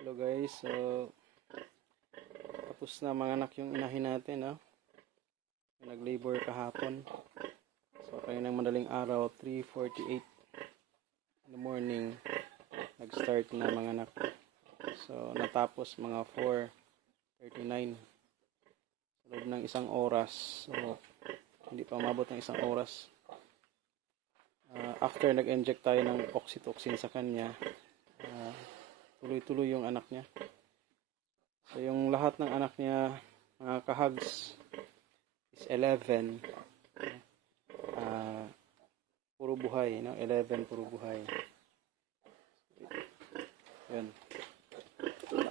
Hello guys, so tapos na mga anak yung inahin natin, no? Nag-labor kahapon. So kayo ng madaling araw, 3.48 in the morning, nag-start na mga anak. So natapos mga 4.39 sa loob ng isang oras. So hindi pa umabot ng isang oras. Ah, after nag-inject tayo ng oxytocin sa kanya, ah, tuloy-tuloy yung anak niya. So yung lahat ng anak niya, mga kahags, is 11. Ah, puro buhay, no? 11 puro buhay. Yun.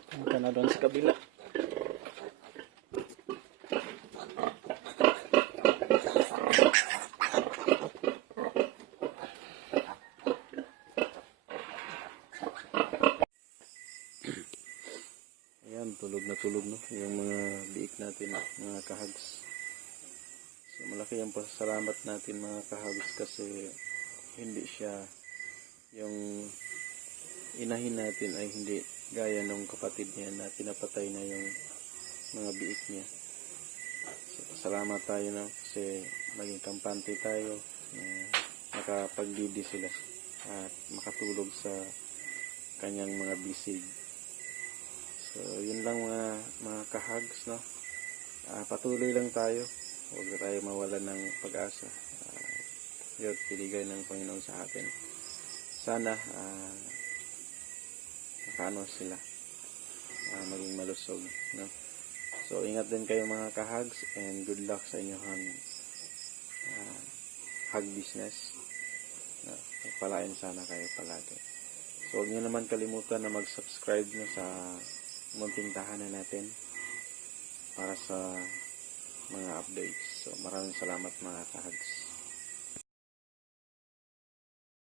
Punta na doon sa kabila. Ayan, tulog na tulog no, yung mga biik natin, mga kahags. So, malaki ang pasalamat natin mga kahags kasi hindi siya yung inahin natin ay hindi gaya nung kapatid niya na pinapatay na yung mga biik niya. So, salamat tayo no, kasi maging kampante tayo na nakapagdidi sila at makatulog sa kanyang mga bisig. So, yun lang mga, mga kahags, no? Ah, patuloy lang tayo. Huwag na tayo mawalan ng pag-asa. Uh, yun, piligay ng Panginoon sa atin. Sana, ah, makaano sila. ah, maging malusog, no? So, ingat din kayo mga kahags and good luck sa inyong ah, hag business. No? Pagpalain sana kayo palagi. So, huwag nyo naman kalimutan na mag-subscribe no, sa munting tahanan natin para sa mga updates. So, maraming salamat mga kahags.